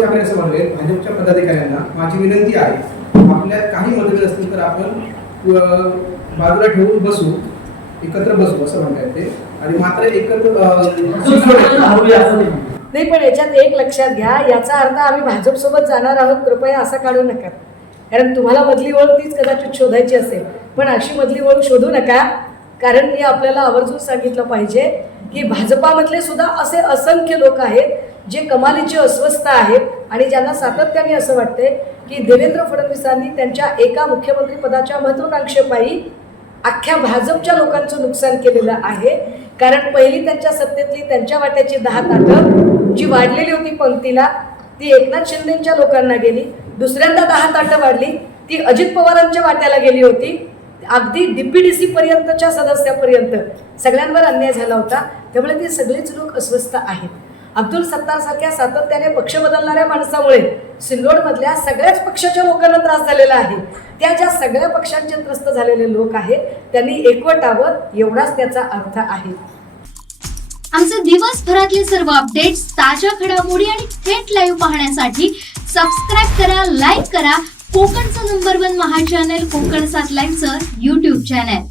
उद्धव ठाकरे असं म्हणले, भाजपच्या पदाधिकाऱ्यांना माझी विनंती आहे, आपल्या काही मतभेद असतील तर आपण बाजूला ठेवून बसू, एकत्र बसू असं म्हणतात ते. आणि मात्र एकत्र नाही, पण याच्यात एक लक्षात घ्या, याचा अर्थ आम्ही भाजपसोबत जाणार आहोत कृपया असा काढू नका. कारण तुम्हाला मधली ओळ तीच कदाचित शोधायची असेल, पण अशी मधली ओळ शोधू नका. कारण मी आपल्याला आवर्जून सांगितलं पाहिजे की भाजपामधले सुद्धा असे असंख्य लोक आहेत जे कमालीचे अस्वस्थ आहेत आणि ज्यांना सातत्याने असं वाटते की देवेंद्र फडणवीसांनी त्यांच्या एका मुख्यमंत्री पदाच्या महत्वाकांक्षेपायी अख्ख्या भाजपच्या लोकांचं नुकसान केलेलं आहे. कारण पहिली त्यांच्या सत्तेतली त्यांच्या वाट्याची 10 ताटं जी वाढलेली होती पंक्तीला, ती एकनाथ शिंदेच्या लोकांना गेली. दुसऱ्यांदा 10 ताटं वाढली, ती अजित पवारांच्या वाट्याला गेली होती. अगदी DPDC पर्यंतच्या सदस्यापर्यंत सगळ्यांवर अन्याय झाला होता. त्यामुळे ते सगळेच लोक अस्वस्थ आहेत. अब्दुल सत्तार सारख्या सातत्याने पक्ष बदलणाऱ्या माणसामुळे सिल्लोडमधल्या सगळ्याच पक्षाच्या लोकांना त्रास झालेला आहे. त्या ज्या सगळ्या पक्षांचे त्रस्त झालेले लोक आहेत त्यांनी एकवटावं, एवढाच त्याचा अर्थ आहे. आमचे दिवसभरातले सर्व अपडेट्स, ताज्या घडामोडी आणि थेट लाईव्ह पाहण्यासाठी सबस्क्राईब करा, लाईक करा कोकणचं नंबर 1 महा चॅनल कोकण 7 लाईव्हचं YouTube चॅनल.